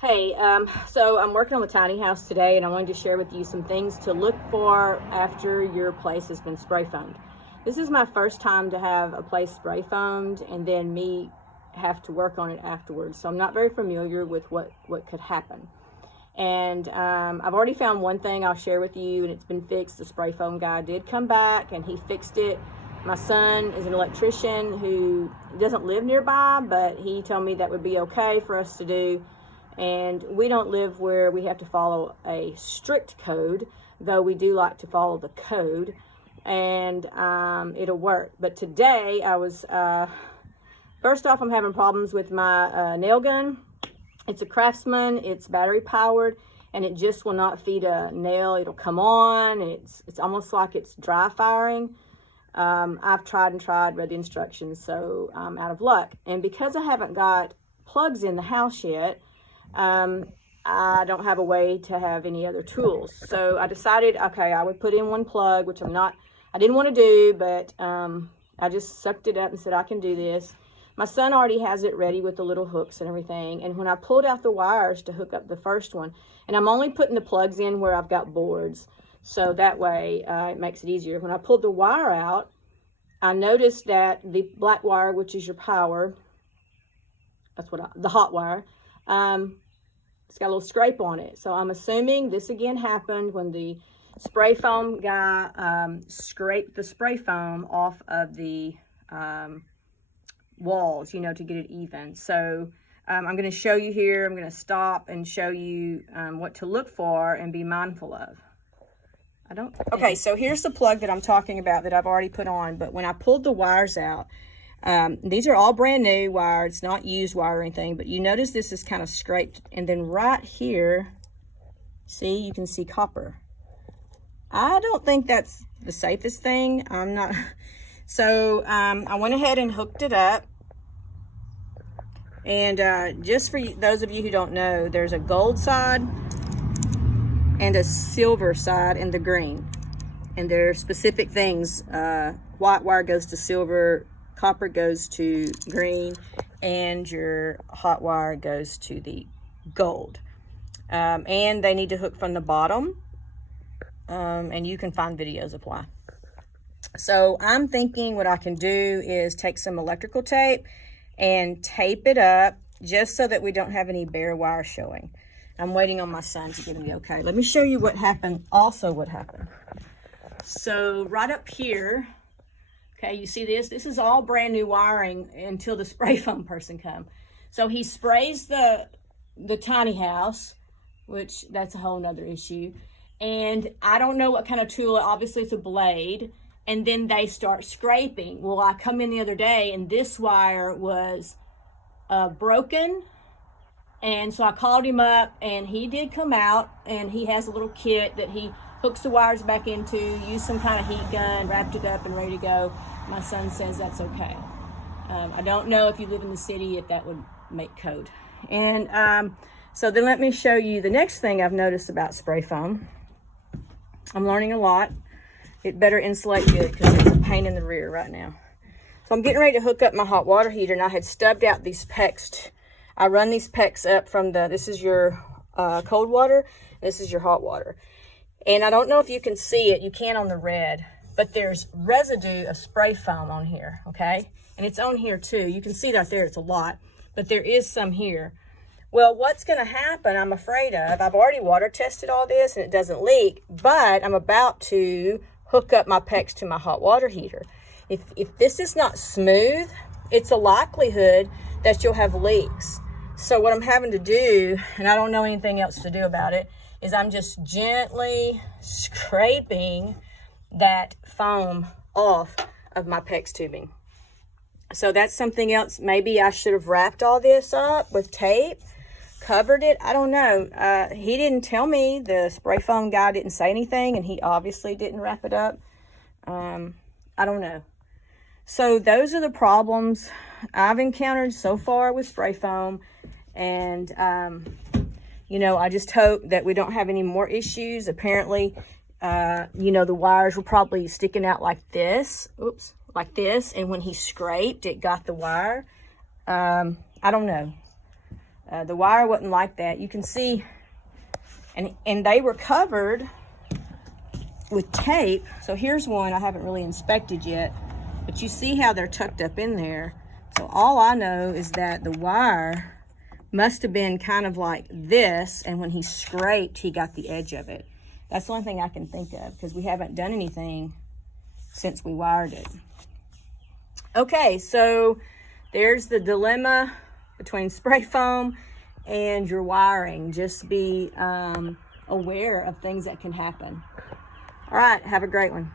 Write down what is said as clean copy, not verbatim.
Hey, so I'm working on the tiny house today, and I wanted to share with you some things to look for after your place has been spray foamed. This is my first time to have a place spray foamed and then me have to work on it afterwards, so I'm not very familiar with what could happen. And I've already found one thing I'll share with you, and it's been fixed. The spray foam guy did come back and he fixed it. My son is an electrician who doesn't live nearby, but he told me that would be okay for us to do. And we don't live where we have to follow a strict code, though we do like to follow the code, and it'll work. But today I was, first off, I'm having problems with my nail gun. It's a Craftsman, it's battery powered, and it just will not feed a nail. It'll come on, it's almost like it's dry firing. I've tried and tried, read the instructions, so I'm out of luck. And because I haven't got plugs in the house yet, I don't have a way to have any other tools. So I decided, okay, I would put in one plug, which I didn't want to do, but I just sucked it up and said, I can do this. My son already has it ready with the little hooks and everything. And when I pulled out the wires to hook up the first one, and I'm only putting the plugs in where I've got boards, so that way it makes it easier. When I pulled the wire out, I noticed that the black wire, which is your power, the hot wire, it's got a little scrape on it. So I'm assuming this again happened when the spray foam guy scraped the spray foam off of the walls, to get it even. So I'm going to show you here. I'm going to stop and show you what to look for and be mindful of. Okay, so here's the plug that I'm talking about that I've already put on. But when I pulled the wires out, these are all brand new wire. It's not used wire or anything, but you notice this is kind of scraped. And then right here, see, you can see copper. I don't think that's the safest thing. I'm not. So I went ahead and hooked it up. And just for those of you who don't know, there's a gold side and a silver side and the green. And there are specific things. White wire goes to silver, copper goes to green, and your hot wire goes to the gold. And they need to hook from the bottom. And you can find videos of why. So I'm thinking what I can do is take some electrical tape and tape it up just so that we don't have any bare wire showing. I'm waiting on my son to get me okay. Let me show you what happened. So right up here, okay, you see this? This is all brand new wiring until the spray foam person come. So he sprays the tiny house, which that's a whole nother issue. And I don't know what kind of tool, obviously it's a blade. And then they start scraping. Well, I come in the other day and this wire was broken. And so I called him up and he did come out, and he has a little kit that he hooks the wires back into, used some kind of heat gun, wrapped it up and ready to go. My son says that's okay. I don't know if you live in the city if that would make code. And so then let me show you the next thing I've noticed about spray foam. I'm learning a lot. It better insulate good because it's a pain in the rear right now. So I'm getting ready to hook up my hot water heater, and I had stubbed out these PEX. I run these PEX up from this is your cold water, this is your hot water. And I don't know if you can see it, you can on the red, but there's residue of spray foam on here, okay? And it's on here too. You can see that there, it's a lot, but there is some here. Well, what's gonna happen, I'm afraid of, I've already water tested all this and it doesn't leak, but I'm about to hook up my PEX to my hot water heater. If this is not smooth, it's a likelihood that you'll have leaks. So what I'm having to do, and I don't know anything else to do about it, is I'm just gently scraping that foam off of my PEX tubing. So that's something else. Maybe I should have wrapped all this up with tape, covered it. I don't know. He didn't tell me. The spray foam guy didn't say anything, and he obviously didn't wrap it up. I don't know. So those are the problems I've encountered so far with spray foam. And, I just hope that we don't have any more issues. Apparently, the wires were probably sticking out like this. Oops, like this. And when he scraped, it got the wire. I don't know. The wire wasn't like that. You can see, and they were covered with tape. So here's one I haven't really inspected yet, but you see how they're tucked up in there. So all I know is that the wire must have been kind of like this, and when he scraped, he got the edge of it. That's the only thing I can think of, because we haven't done anything since we wired it. Okay, so there's the dilemma between spray foam and your wiring. Just be aware of things that can happen. All right, have a great one.